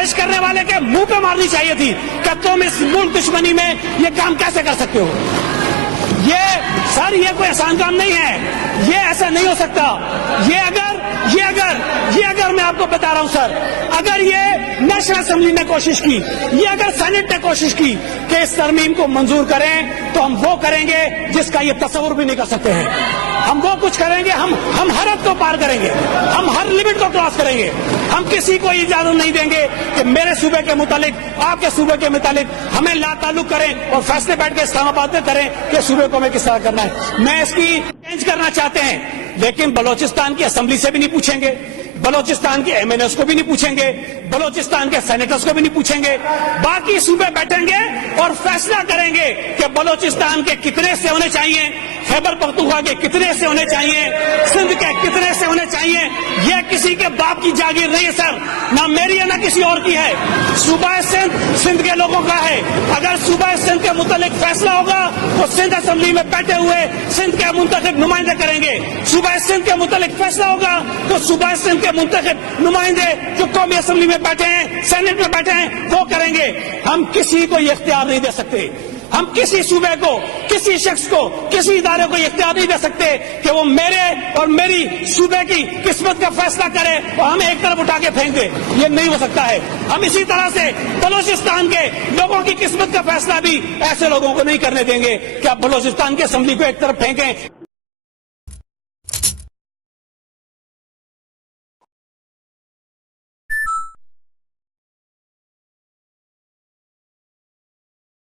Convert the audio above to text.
پیش کرنے والے کے منہ پہ مارنی چاہیے تھی کہ تم اس ملک دشمنی میں یہ کام کیسے کر سکتے ہو. سر یہ کوئی آسان کام نہیں ہے, یہ ایسا نہیں ہو سکتا. یہ اگر میں آپ کو بتا رہا ہوں سر, اگر یہ نیشنل اسمبلی نے کوشش کی, یہ اگر سینٹ نے کوشش کی کہ اس ترمیم کو منظور کریں, تو ہم وہ کریں گے جس کا یہ تصور بھی نہیں کر سکتے ہیں. ہم وہ کچھ کریں گے, ہم ہر حد کو پار کریں گے, ہم ہر لمٹ کو کراس کریں گے. ہم کسی کو اجازت نہیں دیں گے کہ میرے صوبے کے متعلق, آپ کے صوبے کے متعلق ہمیں لا تعلق کریں اور فیصلے بیٹھ کے اسلام آباد میں کریں کہ صوبے کو ہمیں کس طرح کرنا ہے. میں اس کی چینج کرنا چاہتے ہیں, لیکن بلوچستان کی اسمبلی سے بھی نہیں پوچھیں گے, بلوچستان کے ایم این ایس کو بھی نہیں پوچھیں گے, بلوچستان کے سینیٹرز کو بھی نہیں پوچھیں گے. باقی صوبے بیٹھیں گے اور فیصلہ کریں گے کہ بلوچستان کے کتنے سے ہونے چاہیے, خیبر پختونخوا کے کتنے سے ہونے چاہیے, سندھ کے کتنے سے ہونے چاہیے. یہ کسی کے باپ کی جاگیر نہیں ہے سر, نہ میری ہے نہ کسی اور کی ہے. صوبہ سندھ کے لوگوں کا ہے. اگر صوبہ سندھ کے متعلق فیصلہ ہوگا تو سندھ اسمبلی میں بیٹھے ہوئے سندھ کے منتخب نمائندے کریں گے. صوبہ سندھ کے متعلق فیصلہ ہوگا تو صوبہ سندھ کے منتخب نمائندے جو قومی اسمبلی میں بیٹھے ہیں, سینٹ میں بیٹھے ہیں, وہ کریں گے. ہم کسی کو یہ اختیار نہیں دے سکتے, ہم کسی صوبے کو, کسی شخص کو, کسی ادارے کو یہ اختیار نہیں دے سکتے کہ وہ میرے اور میری صوبے کی قسمت کا فیصلہ کرے اور ہمیں ایک طرف اٹھا کے پھینک دے. یہ نہیں ہو سکتا ہے. ہم اسی طرح سے بلوچستان کے لوگوں کی قسمت کا فیصلہ بھی ایسے لوگوں کو نہیں کرنے دیں گے کہ آپ بلوچستان کی اسمبلی کو ایک طرف پھینکیں.